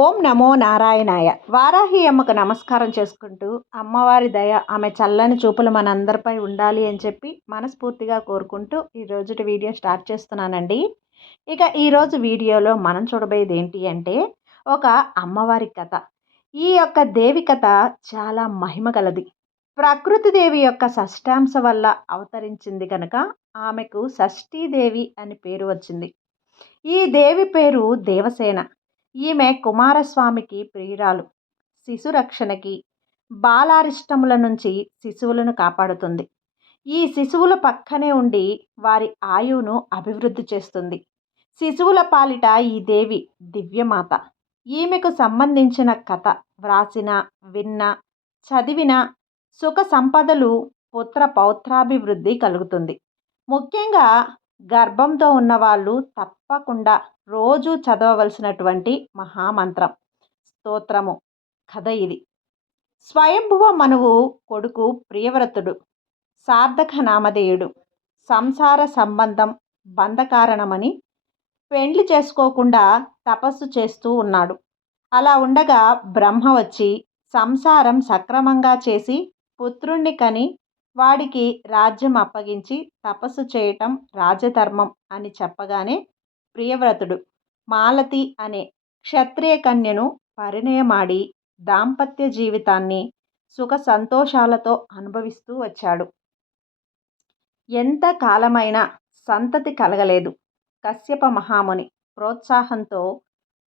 ఓం నమో నారాయణాయ. వారాహి అమ్మకు నమస్కారం చేసుకుంటూ, అమ్మవారి దయ ఆమె చల్లని చూపులు మనందరిపై ఉండాలి అని చెప్పి మనస్ఫూర్తిగా కోరుకుంటూ ఈరోజుటి వీడియో స్టార్ట్ చేస్తున్నానండి. ఇక ఈరోజు వీడియోలో మనం చూడబోయేది ఏంటి అంటే, ఒక అమ్మవారి కథ. ఈ యొక్క దేవి కథ చాలా మహిమ గలది. ప్రకృతి దేవి యొక్క షష్టాంశ వల్ల అవతరించింది కనుక ఆమెకు షష్ఠీదేవి అని పేరు వచ్చింది. ఈ దేవి పేరు దేవసేన. ఈమె కుమారస్వామికి ప్రియురాలు. శిశురక్షణకి, బాలారిష్టముల నుంచి శిశువులను కాపాడుతుంది. ఈ శిశువుల పక్కనే ఉండి వారి ఆయువును అభివృద్ధి చేస్తుంది. శిశువుల పాలిట ఈ దేవి దివ్యమాత. ఈమెకు సంబంధించిన కథ వ్రాసిన, విన్న, చదివిన సుఖ సంపదలు, పుత్ర పౌత్రాభివృద్ధి కలుగుతుంది. ముఖ్యంగా గర్భంతో ఉన్నవాళ్ళు తప్పకుండా రోజు చదవవలసినటువంటి మహామంత్రం, స్తోత్రము కథ ఇది. స్వయంభువ మనువు కొడుకు ప్రియవ్రతుడు, సార్థక నామధేయుడు, సంసార సంబంధం బంధకారణమని పెండ్లి చేసుకోకుండా తపస్సు చేస్తూ ఉన్నాడు. అలా ఉండగా బ్రహ్మ వచ్చి సంసారం సక్రమంగా చేసి పుత్రుణ్ణి కని వాడికి రాజ్యం అప్పగించి తపస్సు చేయటం రాజధర్మం అని చెప్పగానే ప్రియవ్రతుడు మాలతి అనే క్షత్రియ కన్యను పరిణయమాడి దాంపత్య జీవితాన్ని సుఖ సంతోషాలతో అనుభవిస్తూ వచ్చాడు. ఎంత కాలమైనా సంతతి కలగలేదు. కశ్యప మహాముని ప్రోత్సాహంతో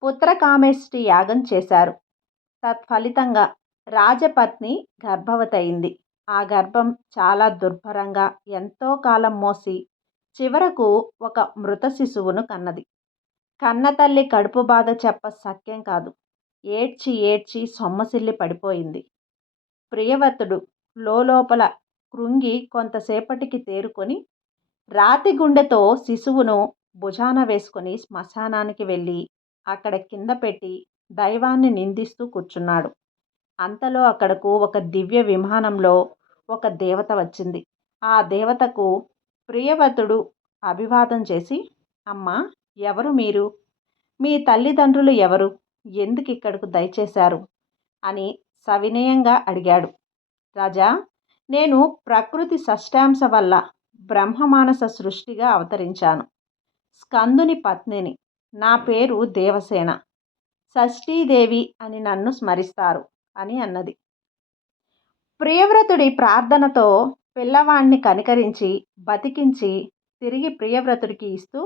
పుత్రకామేష్టి యాగం చేశారు. తత్ఫలితంగా రాజపత్ని గర్భవతయింది. ఆ గర్భం చాలా దుర్భరంగా ఎంతో కాలం మోసి చివరకు ఒక మృత శిశువును కన్నది. కన్నతల్లి కడుపు బాధ చెప్ప సఖ్యం కాదు. ఏడ్చి ఏడ్చి సొమ్మసిల్లి పడిపోయింది. ప్రియవ్రతుడు లోపల కృంగి కొంతసేపటికి తేరుకొని రాతి గుండెతో శిశువును భుజాన వేసుకొని శ్మశానానికి వెళ్ళి అక్కడ కింద పెట్టి దైవాన్ని నిందిస్తూ కూర్చున్నాడు. అంతలో అక్కడకు ఒక దివ్య విమానంలో ఒక దేవత వచ్చింది. ఆ దేవతకు ప్రియవ్రతుడు అభివాదం చేసి, అమ్మా, ఎవరు మీరు? మీ తల్లిదండ్రులు ఎవరు? ఎందుకు ఇక్కడకు దయచేశారు అని సవినయంగా అడిగాడు. రాజా, నేను ప్రకృతి షష్టాంశ వల్ల బ్రహ్మమానస సృష్టిగా అవతరించాను. స్కందుని పత్నిని. నా పేరు దేవసేన. షష్ఠీదేవి అని నన్ను స్మరిస్తారు అని అన్నది. ప్రియవ్రతుడి ప్రార్థనతో పిల్లవాణ్ణి కనికరించి బతికించి తిరిగి ప్రియవ్రతుడికి ఇస్తూ,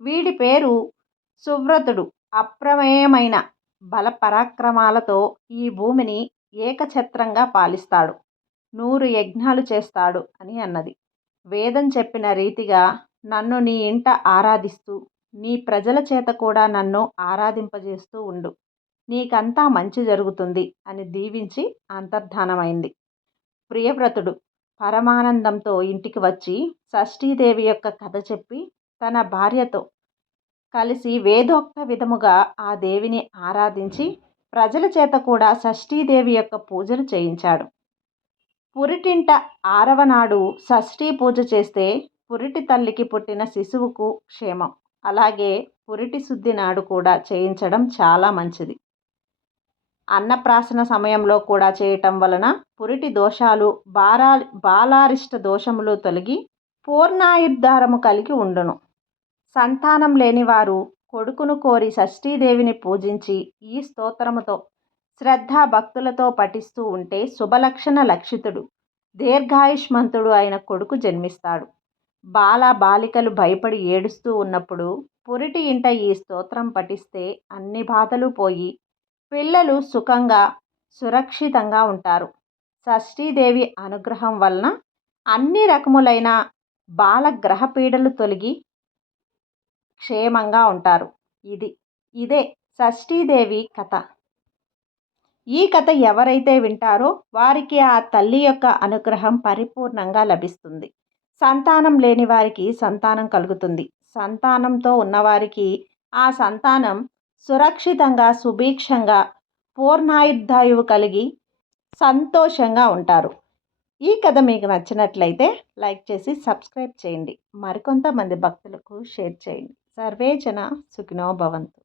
వీడి పేరు సువ్రతుడు. అప్రమేయమైన బల పరాక్రమాలతో ఈ భూమిని ఏకఛత్రంగా పాలిస్తాడు. 100 యజ్ఞాలు చేస్తాడు అని అన్నది. వేదం చెప్పిన రీతిగా నన్ను నీ ఇంట ఆరాధిస్తూ నీ ప్రజల చేత కూడా నన్ను ఆరాధింపజేస్తూ ఉండు. నీకంతా మంచి జరుగుతుంది అని దీవించి అంతర్ధానమైంది. ప్రియవ్రతుడు పరమానందంతో ఇంటికి వచ్చి షష్ఠీదేవి యొక్క కథ చెప్పి తన భార్యతో కలిసి వేదోక్త విధముగా ఆ దేవిని ఆరాధించి ప్రజల చేత కూడా షష్ఠీదేవి యొక్క పూజలు చేయించాడు. పురిటింట 6వ నాడు షష్ఠీ పూజ చేస్తే పురిటి తల్లికి పుట్టిన శిశువుకు క్షేమం. అలాగే పురిటి శుద్ధి నాడు కూడా చేయించడం చాలా మంచిది. అన్నప్రాసన సమయంలో కూడా చేయటం వలన పురిటి దోషాలు, బాలారిష్ట దోషములు తొలగి పూర్ణాయుర్ధారము కలిగి ఉండును. సంతానం లేని వారు కొడుకును కోరి షష్ఠీదేవిని పూజించి ఈ స్తోత్రముతో శ్రద్ధా భక్తులతో పఠిస్తూ ఉంటే శుభలక్షణ లక్షితుడు, దీర్ఘాయుష్మంతుడు అయిన కొడుకు జన్మిస్తాడు. బాలికలు భయపడి ఏడుస్తూ ఉన్నప్పుడు పురిటి ఇంట ఈ స్తోత్రం పఠిస్తే అన్ని బాధలు పోయి పిల్లలు సుఖంగా సురక్షితంగా ఉంటారు. షష్ఠీదేవి అనుగ్రహం వలన అన్ని రకములైన బాలగ్రహ పీడలు తొలగి క్షేమంగా ఉంటారు. ఇదే షష్ఠీదేవి కథ. ఈ కథ ఎవరైతే వింటారో వారికి ఆ తల్లి యొక్క అనుగ్రహం పరిపూర్ణంగా లభిస్తుంది. సంతానం లేని వారికి సంతానం కలుగుతుంది. సంతానంతో ఉన్నవారికి ఆ సంతానం సురక్షితంగా, సుభిక్షంగా, పూర్ణాయుర్ధాయువు కలిగి సంతోషంగా ఉంటారు. ఈ కథ మీకు నచ్చినట్లయితే లైక్ చేసి సబ్స్క్రైబ్ చేయండి. మరికొంతమంది భక్తులకు షేర్ చేయండి. సర్వే జన సుఖినో భవంతు.